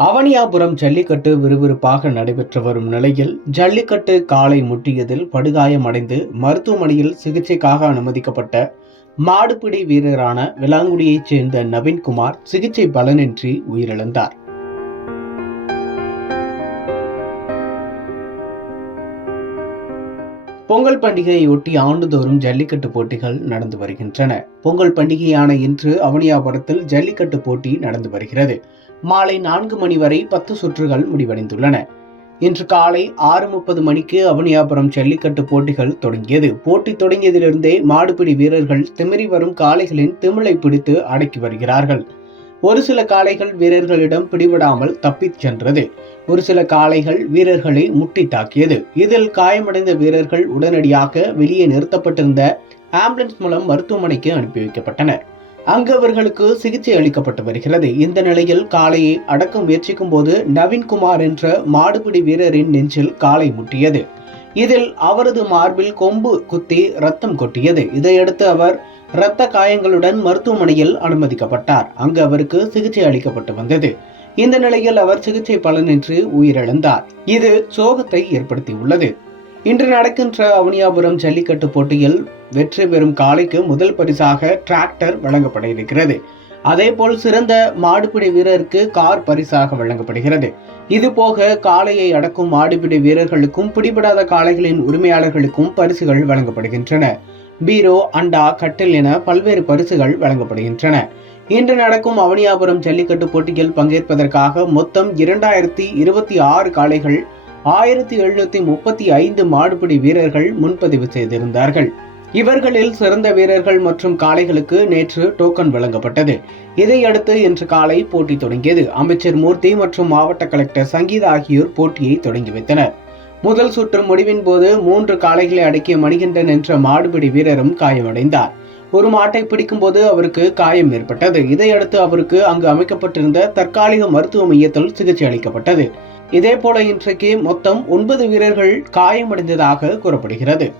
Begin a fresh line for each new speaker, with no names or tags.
அவனியாபுரம் ஜல்லிக்கட்டு விறுவிறுப்பாக நடைபெற்று வரும் நிலையில் ஜல்லிக்கட்டு காலை முட்டியதில் படுகாயமடைந்து மருத்துவமனையில் சிகிச்சைக்காக அனுமதிக்கப்பட்ட மாடுபிடி வீரரான விலாங்குடியைச் சேர்ந்த நவீன்குமார் சிகிச்சை பலனின்றி உயிரிழந்தார். பொங்கல் பண்டிகையொட்டி ஆண்டுதோறும் ஜல்லிக்கட்டு போட்டிகள் நடந்து வருகின்றன. பொங்கல் பண்டிகையான இன்று அவனியாபுரத்தில் ஜல்லிக்கட்டு போட்டி நடந்து வருகிறது. மாலை நான்கு மணி வரை பத்து சுற்றுகள் முடிவடைந்துள்ளன. இன்று காலை ஆறு முப்பது மணிக்கு அவனியாபுரம் ஜல்லிக்கட்டு போட்டிகள் தொடங்கியது. போட்டி தொடங்கியதிலிருந்தே மாடுபிடி வீரர்கள் திமிரி வரும் காளைகளின் திமிழை பிடித்து அடக்கி வருகிறார்கள். ஒரு சில காளைகள் வீரர்களிடம் பிடிபடாமல் தப்பிச் சென்றது. ஒரு சில காளைகள் வீரர்களை முட்டி தாக்கியது இதில் காயமடைந்த வீரர்கள் உடனடியாக வெளியே நிறுத்தப்பட்டிருந்த ஆம்புலன்ஸ் மூலம் மருத்துவமனைக்கு அனுப்பி வைக்கப்பட்டனர். அங்கு அவர்களுக்கு சிகிச்சை அளிக்கப்பட்டு வருகிறது. இந்த நிலையில் காளையை அடக்க முயற்சிக்கும் போது நவீன்குமார் என்ற மாடுபிடி வீரரின் நெஞ்சில் காளை முட்டியது. இதில் அவரது மார்பில் கொம்பு குத்தி ரத்தம் கொட்டியது. இதையடுத்து அவர் இரத்த காயங்களுடன் மருத்துவமனையில் அனுமதிக்கப்பட்டார். அங்கு அவருக்கு சிகிச்சை அளிக்கப்பட்டு வந்தது. இந்த நிலையில் அவர் சிகிச்சை பலனின்றி உயிரிழந்தார். இது சோகத்தை ஏற்படுத்தியுள்ளது. இன்று நடக்கின்ற அவனியாபுரம் ஜல்லிக்கட்டு போட்டியில் வெற்றி பெறும் காளைக்கு முதல் பரிசாக டிராக்டர் வழங்கப்பட இருக்கிறது அதேபோல் சிறந்த மாடுபிடி வீரருக்கு கார் பரிசாக வழங்கப்படுகிறது. இது போக காளையை அடக்கும் மாடுபிடி வீரர்களுக்கும் பிடிபடாத காளைகளின் உரிமையாளர்களுக்கும் பரிசுகள் வழங்கப்படுகின்றன. பீரோ அண்டா கட்டில் என பல்வேறு பரிசுகள் வழங்கப்படுகின்றன. இன்று நடக்கும் அவனியாபுரம் ஜல்லிக்கட்டு போட்டியில் பங்கேற்பதற்காக மொத்தம் இரண்டாயிரத்தி இருபத்தி ஆறு காளைகள் ஆயிரத்தி எழுநூத்தி முப்பத்தி ஐந்து மாடுபிடி வீரர்கள் முன்பதிவு செய்திருந்தார்கள். இவர்களில் சிறந்த வீரர்கள் மற்றும் காளைகளுக்கு நேற்று டோக்கன் வழங்கப்பட்டது. இதையடுத்து இன்று காலை போட்டி தொடங்கியது. அமைச்சர் மூர்த்தி மற்றும் மாவட்ட கலெக்டர் சங்கீதா ஆகியோர் போட்டியை தொடங்கி வைத்தனர். முதல் சுற்று முடிவின் போது மூன்று காளைகளை அடக்கிய மணிகண்டன் என்ற மாடுபிடி வீரரும் காயமடைந்தார். ஒரு மாட்டை பிடிக்கும் போது அவருக்கு காயம் ஏற்பட்டது. இதையடுத்து அவருக்கு அங்கு அமைக்கப்பட்டிருந்த தற்காலிக மருத்துவ மையத்தில் சிகிச்சை அளிக்கப்பட்டது. இதேபோல இன்றைக்கு மொத்தம் ஒன்பது வீரர்கள் காயமடைந்ததாக கூறப்படுகிறது.